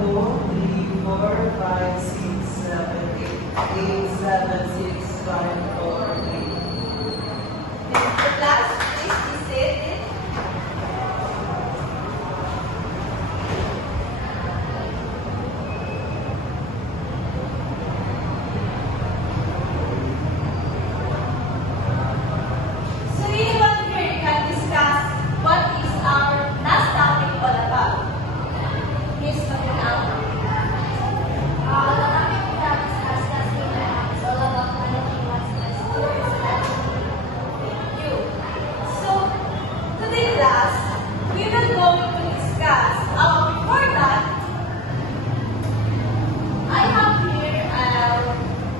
2, 3, 4, 5, 6, 7, 8. 8, 7, 6, 5, 4, 8. The class, please be seated. So anyone here can discuss what is our last topic all about. Miss Maginao. The topic we have discussed last week is all about managing one's students and Thank you. So, today class, we will going to discuss, before that, I have here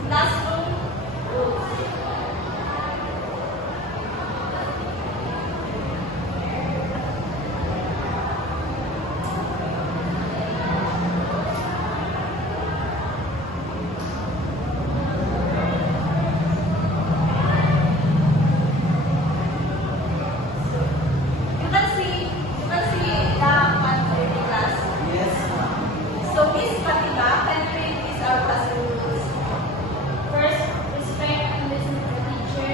classroom rules. You can see the one class. Yes, ma'am. So Miss Fatima can read these our classroom rules. first, respect and listen to the teacher.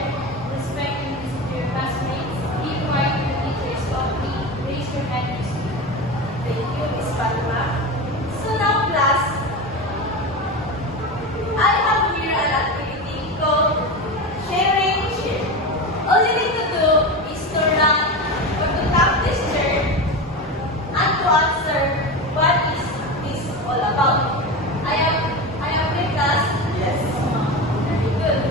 Respect and listen to your classmates. Be quiet when the teacher is talking. Raise your hand to speak. Thank you, Miss Fatima. So now class, I have here an activity called Sharing Share. All you need to do is to run or to tap this chair and to answer what is this all about. I am with class. Yes, ma'am. Very good.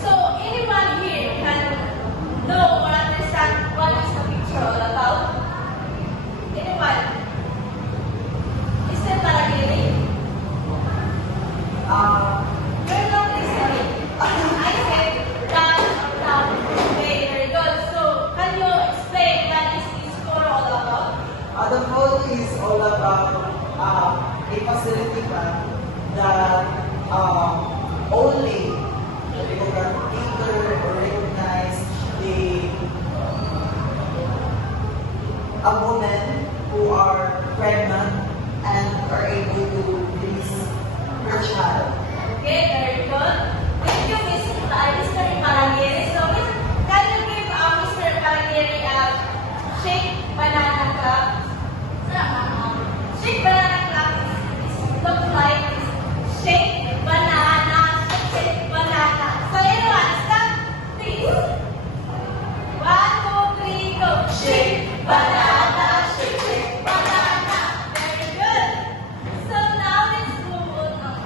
So anyone here can know or understand what is the picture all about? Anyone? Mr. Paragiri? You're not listening. I said run or down. Okay, very good. So can you explain what is this score all about? The code is all about a facility plan that only cater or recognize the women who are pregnant and are able to release her child. Okay, very good. Thank you, Mr. Paragiri. So, can you give Mr. Paragiri a shake banana cup? Shake banana cup looks like this. Shake banana, shake banana. So, everyone, stop, please. 1, 2, 3, go. Shake banana, shake banana. Very good. So now let's move on.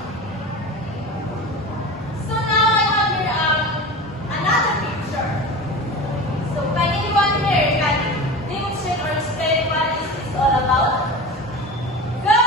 So now I have here another picture. So can anyone here can demonstrate or explain what is this all about? Go!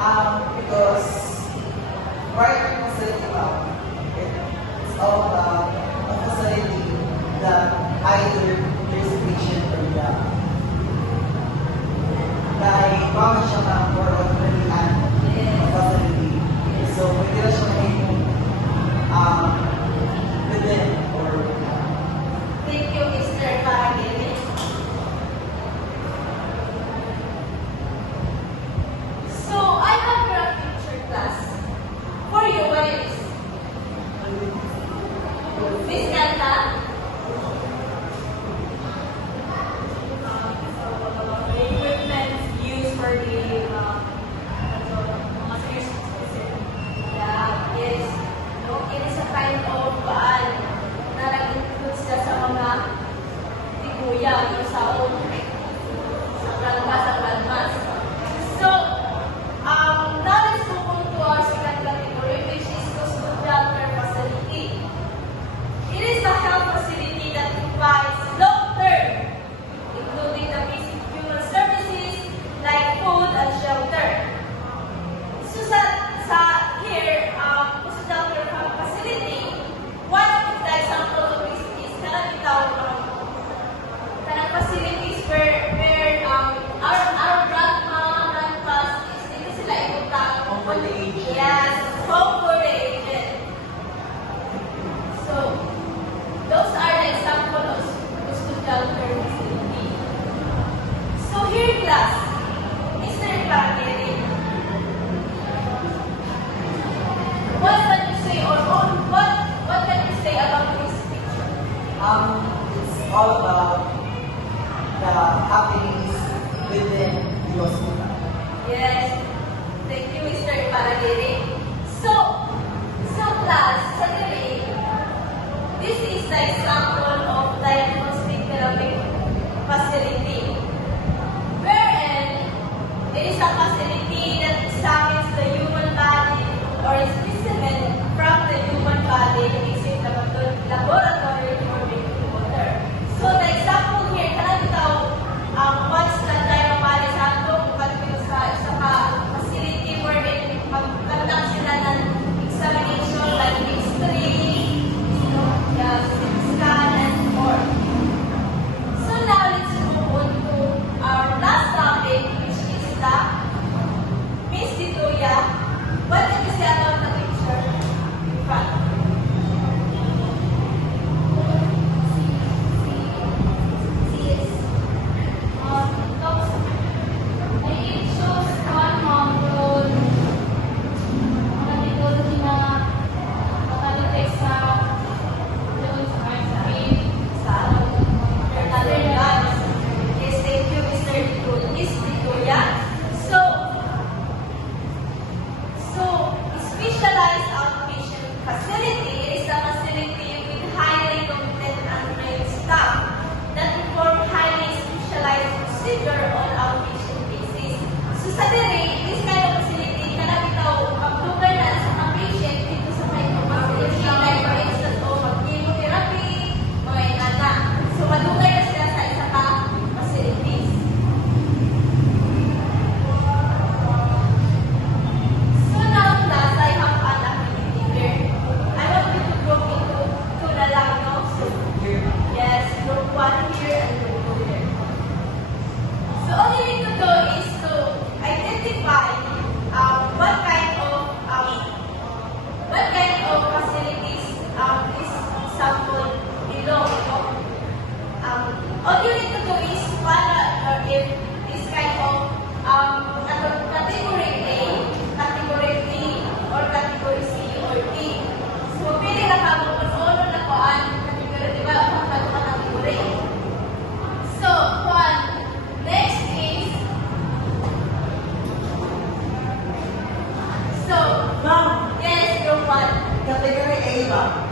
Because right facility law, it's all about a facility that either there's a patient or not. Dahil baka siya na for already at facility. So, pwede na siya mahimong within or Thank you, Mr. Paragili. So, I have your future class. For you, what is? Miss Kanta? The equipment used for the Yeah, yes. No, it is a kind of na nag-include sila sa mga tiguya, yung saon, sa kalmas. So, now let's move on to our second category, which is custodial care facility. It is a health facility that provides long-term, including the basic human services like food and shelter. So here, custodial care facility, one of the example of this is kanang facilities where our grandpas is dito sila ipunta. home for the aged. Yes, home for the aged. So, those are the example of custodial care facility. So here, class, Mr. Paragili, what can you say or what can you say about this picture? It's all about the happenings within the hospital. Yes. Thank you, Mr. Paragiri. So class, suddenly, this is the example of diagnostic therapy facility, wherein it is a facility that examines the human body or a specimen from the human body using laboratory for drinking water. So the example here, kanang itaw, once na tayo mali sa ato, kung sa isa ka facility wherein mag-conduct sila ng examination like X-ray, scan, and more. So now let's move on to our last topic, which is the Miss Tituya. What can you say about the picture in front? it shows one mom doon nag-ecology na nakalitake sa doon sa Martin Sa other guys. Yes, thank you, Mr. Miss Tituya. So, specialized outpatient facility is a facility with highly competent and trained staff that perform highly specialized procedure on outpatient basis. So, sa diri, this kind of facility, kanabitaw, paglugar na sa mga patient dito sa kind of facility, like for instance, mag-chemotherapy, mga inana. So, malugar na sila sa isa ka facilities. So now, class, I have an activity here. I want you to group into two na lang, no? So, yes, group 1 here and group 2 here. So all you need to do is to identify what kind of facilities this sample belong. All you need to do is if this kind of category A, category B, or category C or D. So pili lang ka mo kung ano na kuan category, di ba? Ang category. So, next is Ma'am, yes, group 1. category A ba?